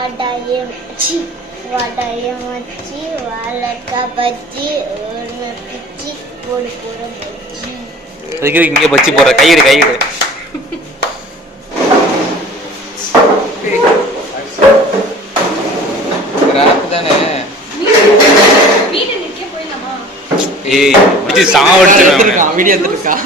வடயம் வச்சு வாழைக்காய் பஜ்ஜி பிச்சு போடு போட பஜ்ஜி. அதுக்கு இங்கே பஜ்ஜி போடுற கையிடு கையிடு. ஏய் பஜ்ஜி சாவடிச்சிருக்கான். வீடியோ எடுத்துருக்கா?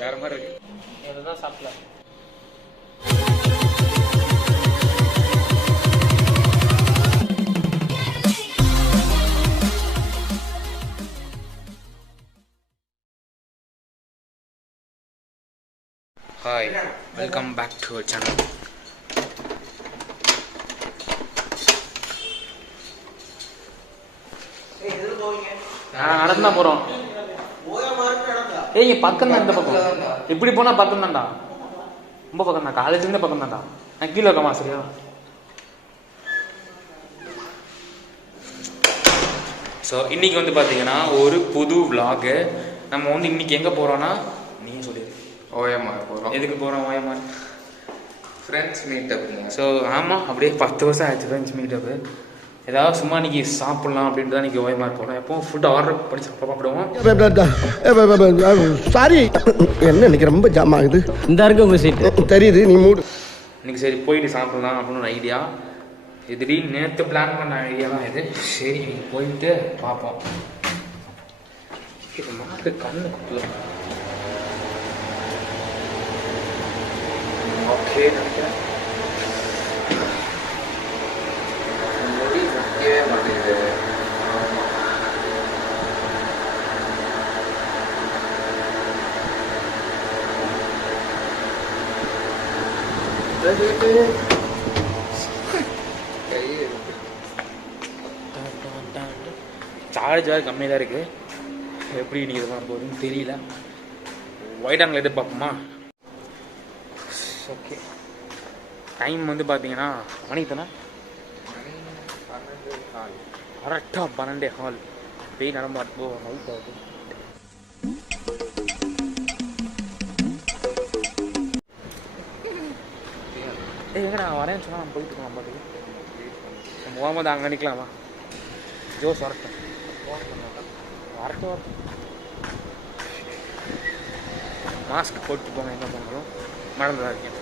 வேற மாதிரி இருக்கு. அதுதான் சாப்பிடல. Hi, welcome back to our channel. நடந்தா போறோம். ஏய் பக்கம் தான், இந்த பக்கம் இப்படி போனா பக்கம் தான்டா, ரொம்ப பக்கம் தான். காலேஜ் இருந்து பக்கம் தான்டா. நான் கீழே இருக்கமா சரியா? ஸோ இன்னைக்கு வந்து பார்த்தீங்கன்னா ஒரு புது விலாகு. நம்ம வந்து இன்னைக்கு எங்கே போகிறோன்னா நீங்கள் சொல்லிடு. ஓஎம்ஆர் போகிறோம். எதுக்கு போகிறோம்? OMR friends meetup. ஸோ ஆமாம், அப்படியே 10 வருஷம் ஆயிடுச்சு ஃப்ரெண்ட்ஸ் மீட்டப்பு. ஏதாவது சும்மா இன்னைக்கு சாப்பிட்லாம் அப்படின்ட்டு தான் இன்றைக்கி ஓஎம்ஆர் போகிறோம். எப்போவும் ஃபுட் ஆர்டர் பண்ணி சாப்பிடுவோம். சாரி, என்ன இன்னைக்கு ரொம்ப ஜாம் ஆகுது. இந்த இருக்கு உங்கள் சீட்டு தெரியுது, நீ மூடு. இன்னைக்கு சரி போயிட்டு சாப்பிட்லாம் அப்படின்னு ஒரு ஐடியா. திடீர்னு நேற்று பிளான் பண்ண ஐடியா தான் இது. சரி நீங்கள் போயிட்டு பார்ப்போம். இது மாட்டு கண்ணு குத்துல. ஓகே நினைக்கிறேன். முடி முக்கியவே மாட்டேங்குது. சார்ஜ் வேறு கம்மியாக தான் இருக்குது. எப்படி இன்றைக்கி இது பண்ண போகுதுன்னு தெரியல. ஒயிட் ஆங்கிள் எது பார்ப்போமா? ஓகே, டைம் வந்து பார்த்தீங்கன்னா மணிக்கு தானே கரெக்டாக 12:15. போய் நடமாட்டு போ நைட் ஆகுது. எங்கே நான் வரேன்னு சொன்னால் நம்ம போயிட்டு இருக்கோம். பாட்டுக்கு நம்ம போகும்போது அங்கே நிற்கலாமா? ஜோஸ் வரட்டும் வரட்டும். மாஸ்க் போட்டு போங்க என்ன பண்ணணும். மறந்துதான் இருக்கேன்.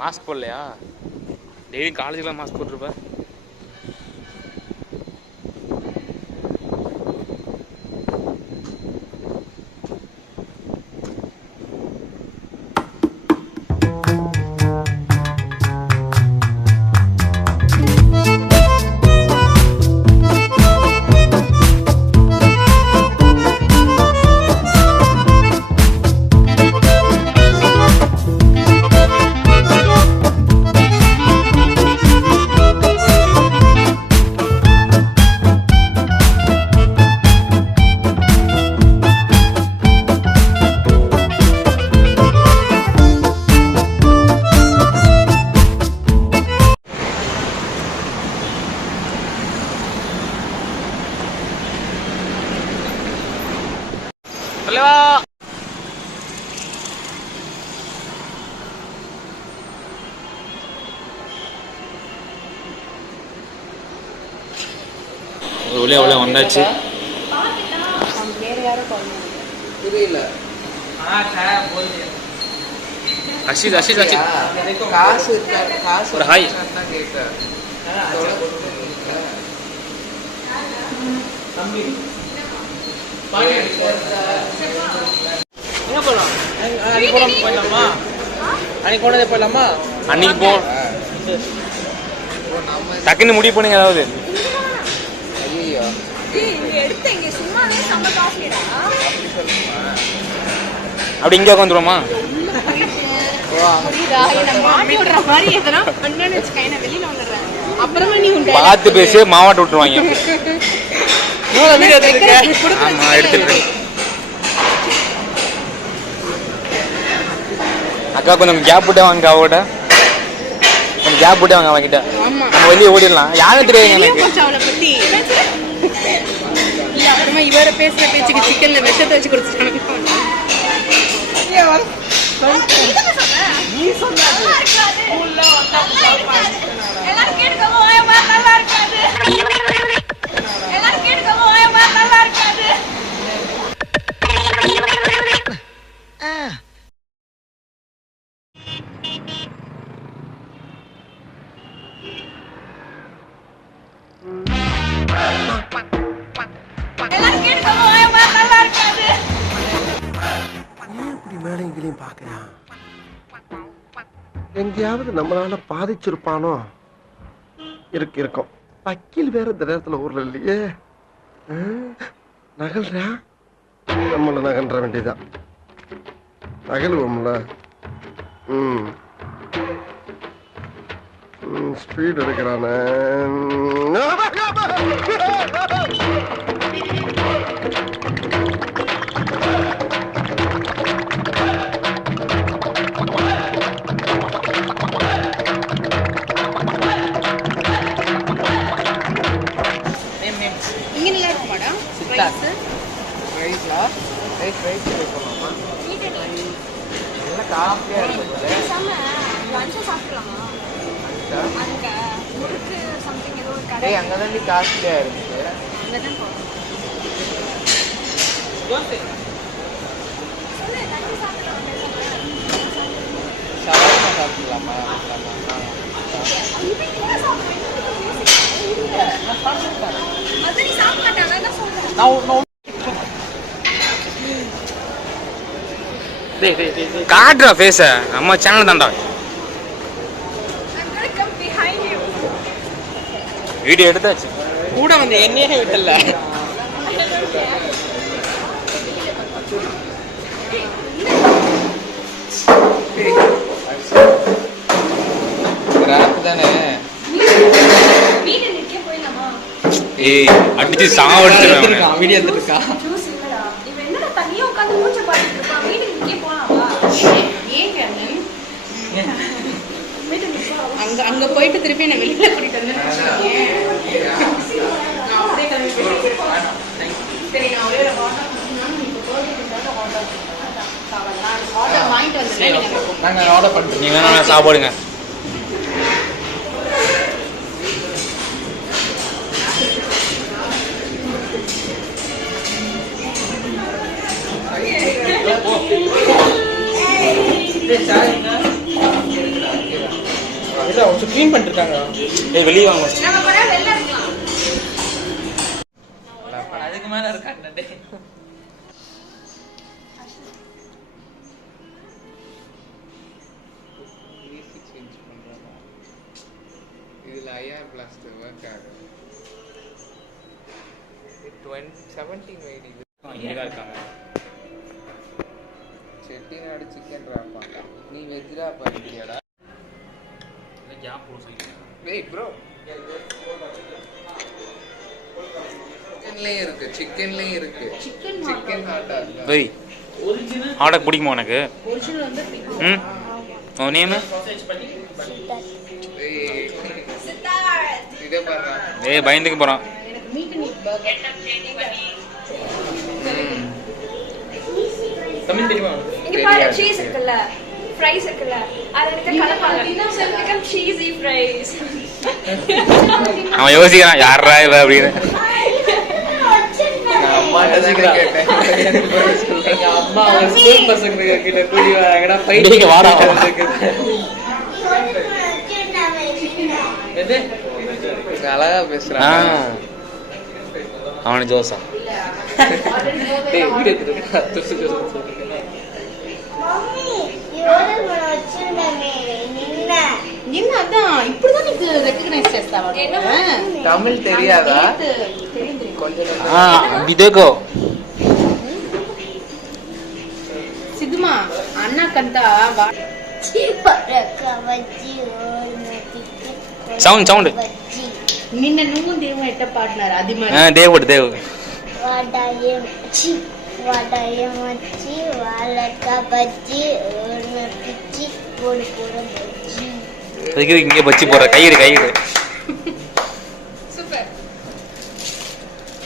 மாஸ்க் போடலையா? டெய்லி காலேஜுக்குலாம் மாஸ்க் போட்டிருப்பேன். உள்ளே வந்தாச்சு. புரியல. அஷித் அஷித் அஷித் காசு காசு ஒரு ஹாய். அன்னைக்கு போ டக்குன்னு முடிவு பண்ணுங்க ஏதாவது. ஐயோ அப்படி இங்கே உட்காந்துருவோமா? பார்த்து பேசி மாவாட்ட விட்டுருவாங்க. ஆமா எடுத்துட்டு அக்கா கொஞ்சம் கேப் விட்டே வாங்க, அவகிட்ட கொஞ்சம் கேப் விட்டே வாங்க அவங்கிட்ட. நம்ம வெளியே ஓடிடலாம். யாரும் தெரியாது அப்புறமா இவர பேசுற பேச்சுக்கு சிக்கன்ல விஷத்தை வச்சு கொடுத்துட்டாங்க. மேலையும் பாக்குறான். எங்கேயாவது நம்மளால பாதிச்சிருப்பானோ? இருக்கும். வக்கீல் வேற இந்த நேரத்துல ஊர்ல இல்லையே. நகல்றா, நம்மள நகன்ற வேண்டியதான். நகலுவோம்ல. ஸ்பீட் எடுக்கிறானே. அங்கதான் காஸ்ட்லியா இருக்கு. சாப்பிடலாமா? காட்டுறா பேச நம்ம சேனல் தான்டா. வீடியோ எடுத்தாச்சு. கூட வந்து என்னையே விட்டல. ராப் தானே. ஏய் அடிச்சு சாவடிச்சிருவாங்க. வீடியோ எடுத்துட்டா. அங்க போயிட்டு திருப்பி என்ன வெளியில கூட்டிட்டு வந்து நீங்க வேணா சாப்பிடுங்க. க்ளீன் பண்ணிருக்காங்க. வெளியே வாங்க. அதுக்கு மேல இருக்காண்டே. இதுல ஐஆர் பிளாஸ்ட் ஒர்க் ஆகும். 17 வைடி இங்க இருக்காங்க. செட்டிநாடு சிக்கன் ராப்பாங்க. நீ வெஜ் ராப் பண்ணிட்டியாடா? Hey bro. சிக்கன்லயே இருக்கு. சிக்கன்லயே இருக்கு. Chicken hot dog. டேய் ஹாட் டாக் பிடிக்குமா உனக்கு? ஒரிஜினல் வந்து உன் நேம்? இத பாரு. ஏய் பயந்துக்கு போறான். எனக்கு மீட் பர்கர். தமிழ் தெரியுமா? இங்க பாரு சீஸ் இருக்குல்ல. fries இருக்குல்ல அது எனக்கு கலப்பாங்க செல்லிகம் cheesy fries அவன் யோசிக்கிறான் யாரா இவ அப்படினு அம்மா கேட்டேன் எங்க அம்மா ஒரு ஸ்கூல் பசங்க கிட்ட கூடி வாங்கடா ஃபைட் நீங்க வாடா எது அழகா பேசுறான் அவன ஜோசா டேய் வீடியோ எடுத்து துசு ஜோசா அதான் இப்படிதான் நீங்க ரெகக்னைஸ் చేస్తావా தமிழ் தெரியாதா தெரியும் अभी देखो सिद्धमा अन्ना कंता वाला बज्जी और मैं पिच्ची साउंड बज्जी నిన్న నువ్వు దేవు ఎట్ట పాడినారు అది మరి देव वडाये मच्छी वालका बज्जी और मैं पिच्ची पूरा बज्जी அதுக்கு இங்க பச்சி போற கையிடு சூப்பர்.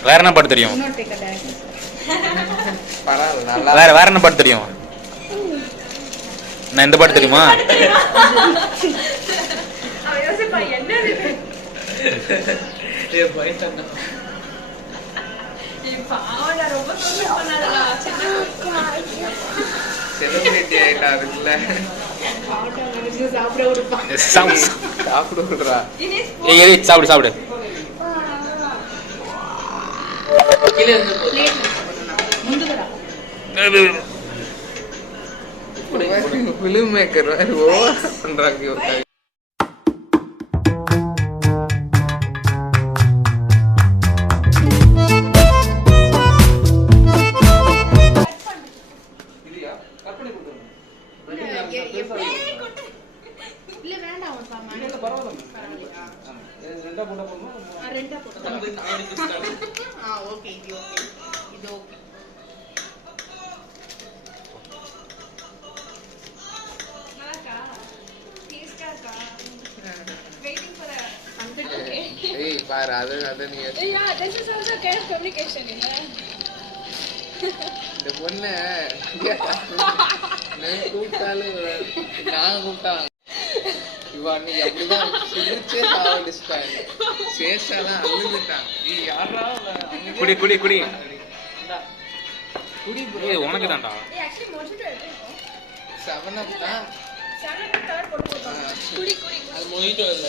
வேற என்ன பாட்டு தெரியும் இன்னொரு கதை பரவாயில்ல நல்லா வேற என்ன பாட்டு தெரியும் நான் இந்த பாட்டு தெரியுமா அவன் யோசிப்பா என்னது ஏ பயந்தா பாவடா ரொம்ப சூப்பர் பண்ணாதடா. செலிபிரிட்டி ஆயிட்டா இருக்குல்ல பாவட்டா நினைச்சு சாப்பிட விடுப்பா சாப்பிட விடுறா ஏய் சாப்பிடு கீழே இருந்து பிளேட் முந்துடா ஃபிலிம் மேக்கர் மாதிரி ஓவர் பண்றாங்க இல்ல வேண்டாம் ஒரு சாமான் ரெண்டா போடுங்க ஓகே இது ஓகே நல்லாக்கா டேஸ்டாக்கா வெயிட்டிங் ஃபார் ஏய் பாரு அது நீ yeah this is also kind of communication இந்த பொண்ணு நான் கூப்பிட்டாலும் நான் கூப்பிட்டாங்க இவா நீ அப்படிதான் சிரிச்சே சாவடிச்சிட்டாங்க சேஷாலாம் அழுதுட்டான் நீ யாரா குடி குடி ஏய் உனக்கு தான்டா actually மொஜிட்டோ எடுத்துக்கோ 7 up தான் 7 கலர் போட்டுருக்காங்க குடி அது மொஜிட்டோ இல்ல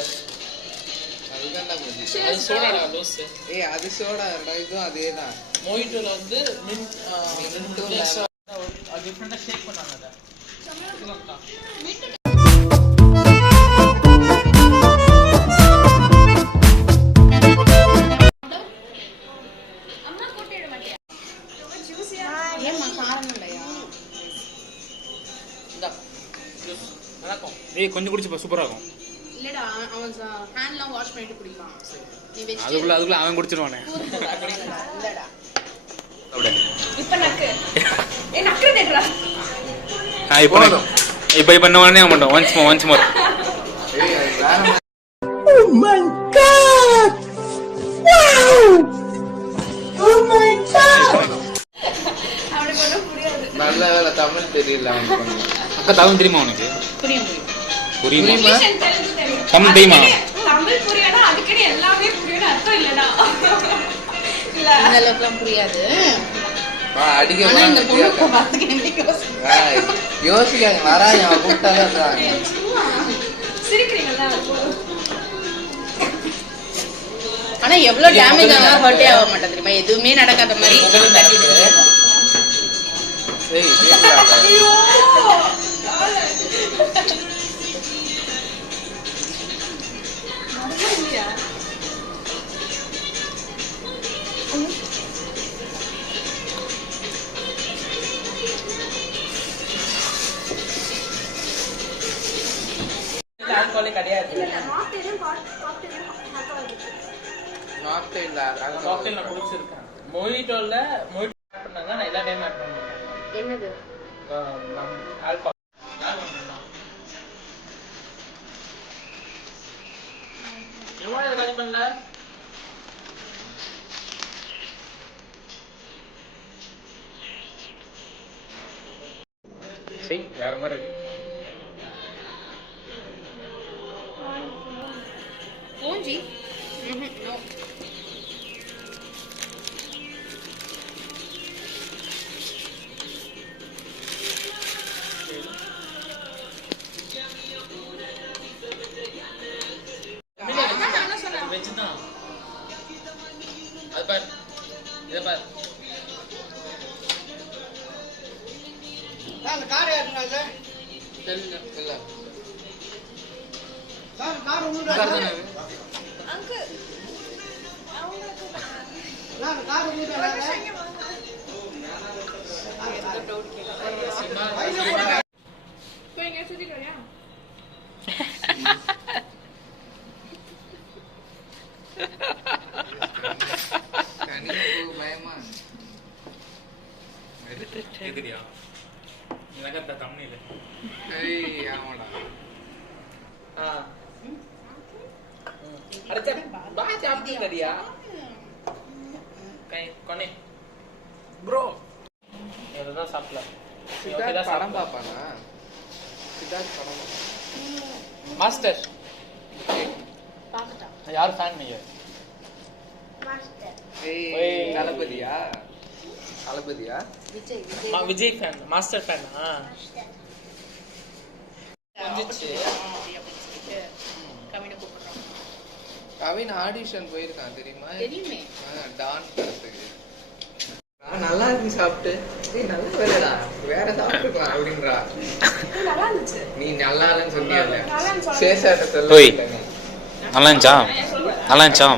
அதுதான்டா மொஜிட்டோ அது சோடாடா லோஸ் ஏய் அது சோடாடா இதுவும் அதேதான் மொஜிட்டோல வந்து மின்ட் மின்ட் அது டிஃபரெண்டா ஷேக் பண்ணாங்க அத அம்மா போட்டுட மாட்டியா ரொம்ப ஜூஸியா ஏமா காரம் இல்லையா இந்த ஜூஸ் நல்லாக்கும் ஏய் கொஞ்சம் குடிச்சு சூப்பரா இருக்கும் இல்லடா அவன் ஹேண்ட்லாம் வாஷ் பண்ணிட்டு குடிப்பான் நீ வெச்சு அதுக்குள்ள அவன் குடிச்சிருவானே இல்லடா இப்ப நக்கு நக்கு தேடுறா இப்போ பண்ண உடனே மாட்டோம் ஒன்ஸ் மோர் ஏய் அது வேற Oh my god! Wow! Oh my god! அவனுக்கு ஒன்றும் புரியாது. நல்ல வேலை தமிழ் தெரியல அவனுக்கு அக்கா தமிழ் தெரியுமா உனக்கு புரியும் புரியுமா இங்கிலீஷ் தெலுங்கு தெரியும். தமிழ் தெரியுமா? தமிழ் புரியாதா அதுக்குன்னு எல்லாமே புரியும்னு அர்த்தம் இல்லடா. இல்ல இந்த அளவுக்குலாம் புரியாது வா அடிக்க ஆனா இந்த பொண்ணு வராங்க பார்த்துக்க என்ன யோசிக்காங்க வராங்க அவன் கூப்பிட்டாலே வராங்க சிரிக்கிறீங்களா ஆனா எவ்வளவு டேமேஜ் ஆனா ஹர்ட்டே ஆக மாட்டேன் தெரியுமா எதுவுமே நடக்காத மாதிரி தட்டிட்டு ஏய் கேக்குறாங்க ஐயோ ஆல்கஹாலே கிடையாது நாக்டெயில் காக்டெயில் நான் குடிச்சிருக்கேன் மொஜிட்டோல மொஜிட்டோ பண்ணாங்க நான் எல்லா டைம் ஆட் பண்ணுவேன் என்னது ஆல்கஹால் எவ்வளவு கம்மி பண்ணல சரி வேற மாதிரி இருக்கு பூஞ்சி நோ வெஜ் தான் அது பாரு இதை பாரு தெரியல இல்ல அங்கிள் போய் எங்கேயாச்சும் சுத்திட்டு வரியா? பயமா கேக்குறியா எனக்கு தமிழ்ல ஆமாடா बात आपकी करिया कहीं कोने ब्रो இதுதான் சாப்பிடல சித்தார்த் படம் பாப்பானா சித்தார்த் படம் மாஸ்டர் பார்த்துட்டான் யார் ஃபேன் நீங்க மாஸ்டர் ஏய் தளபதியா தளபதியா விஜய் ஃபேன் மாஸ்டர் ஃபேனா மாஸ்டர் கொஞ்சிச்சு கவினை கூப்பிடுறோம். கவின் ஆடிஷன் போயிருக்கான் தெரியுமா? தெரியுமே. டான்ஸ் படத்துக்கு. நல்லா இருக்கு சாப்பிட்டு. ஏய் நல்லா வேலைடா. வேற சாப்பிட்டுக்கலாம் அப்படின்றா. நல்லா இருந்துச்சு. நீ நல்லா இல்லைன்னு சொன்னியால. நல்லா இருந்துச்சு. சேஷாட்ட ஓய். சொல்ல. நல்லா இருந்துச்சா? நல்லா இருந்துச்சா?